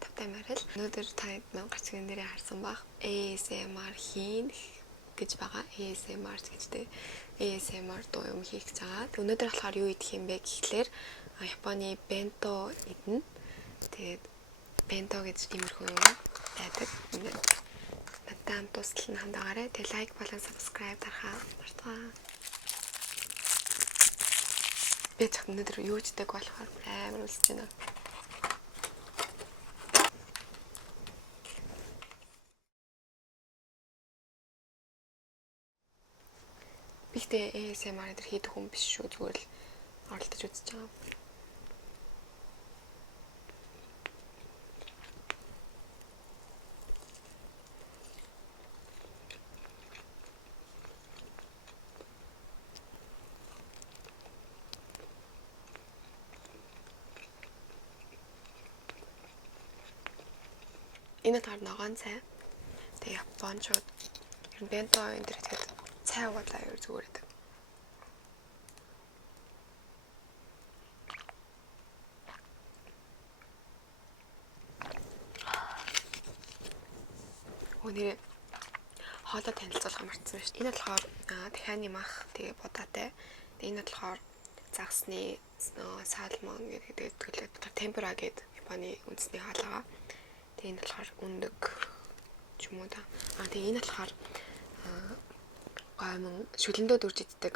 тавтай марил. Өнөөдөр танд гарч ирэн дээрээ харсан баг. ASMR хийн гэж байгаа. ASMR гэжтэй. ASMR дуу юм хийх гэж байгаа. Өнөөдөр болохоор юу идэх юм бэ гэхлээр Японы бенто идэнэ. Тэгээд бенто гэж иймэрхүү юм байдаг. Надтай хамт туслан хамдаагаарай. Тэг лайк болон subscribe дарахаа мартаа. Би ч өнөөдөр юу чдэг болохоор амар үлсэж байна. Бигтэй ASMR дээр хийдэг хүн биш шүү. Зүгээр л оролдож үзэж байгаа. Энэ таар ногоон цай. Тэгээ японочууд ер нь бенто энэ төр ихэд цай уудлаа ер зүгээр байдаг. Өнөө хоолой танилцуулга мартсан шүү дээ. Энэ болохоор дахианы мах тэгээ будаатай. Тэгээ энэ болохоор загсны салмон гэдэг темпура гэдэг Японы үндэсний хоолойгоо. Тэгээ энэ болохоор үндэг ч юм уу та. Тэгээ энэ болохоор гомон шүлэндөө дүрж иддэг.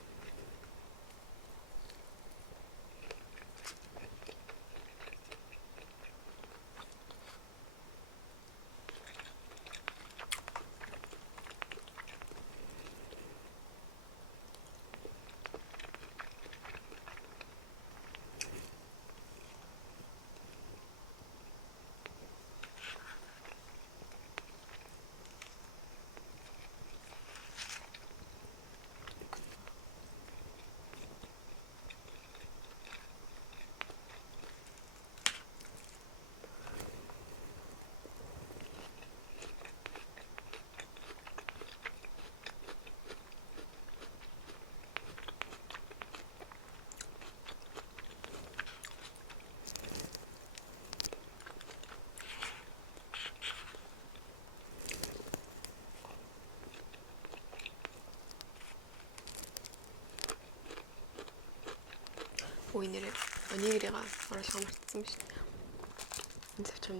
Өнөөдөр онигрыг оруулах мартсан биш. Энэ зөвчм.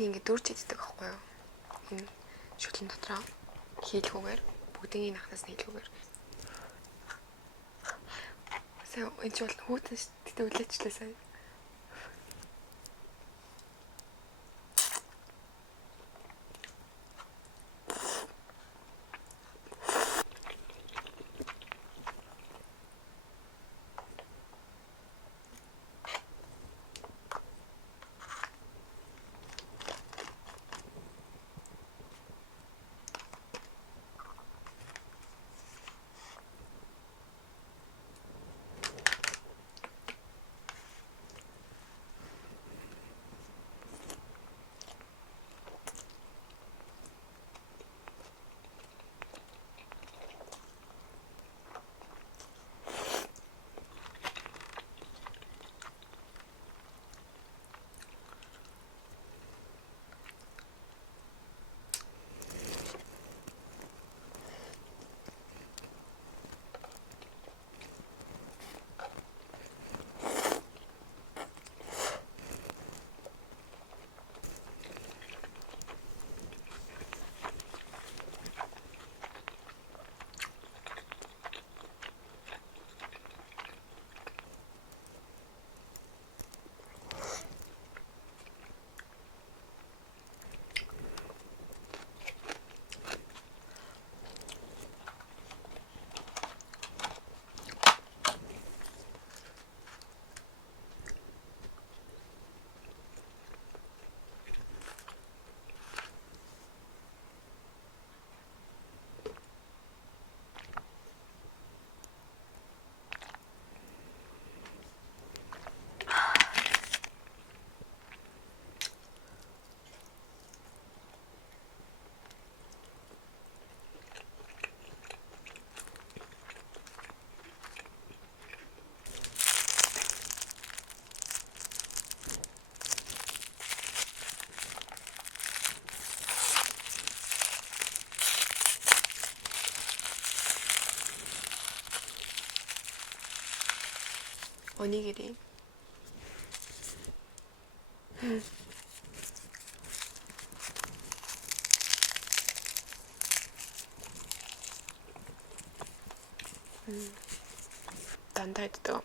Ингээд дүрж иддэг байхгүй юу? Энэ шүлэн дотроо хийлгүүгээр бүгдийн ахнаас хийлгүүгээр. Сая энэ ч бол хүүтэн шүү дээ үлээчлээ сая. Онигири. Дандаа иддэг.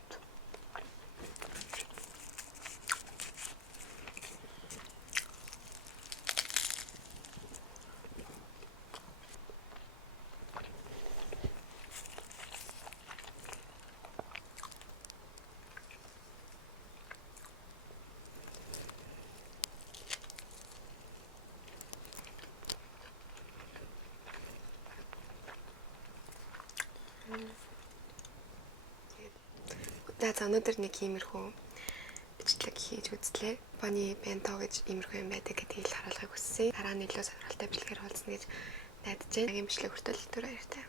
За өнөөдөр нэг иймэрхүү бичлэг хийж үзлээ. Бони бенто гэж иймэрхүү юм байдаг гэдгийг харуулахыг хүссэн. Дараа нь илүү сонирхолтой бичлэгээр уулзна гэж найдаж байна. Бичлэг хүртэл түр баяртай.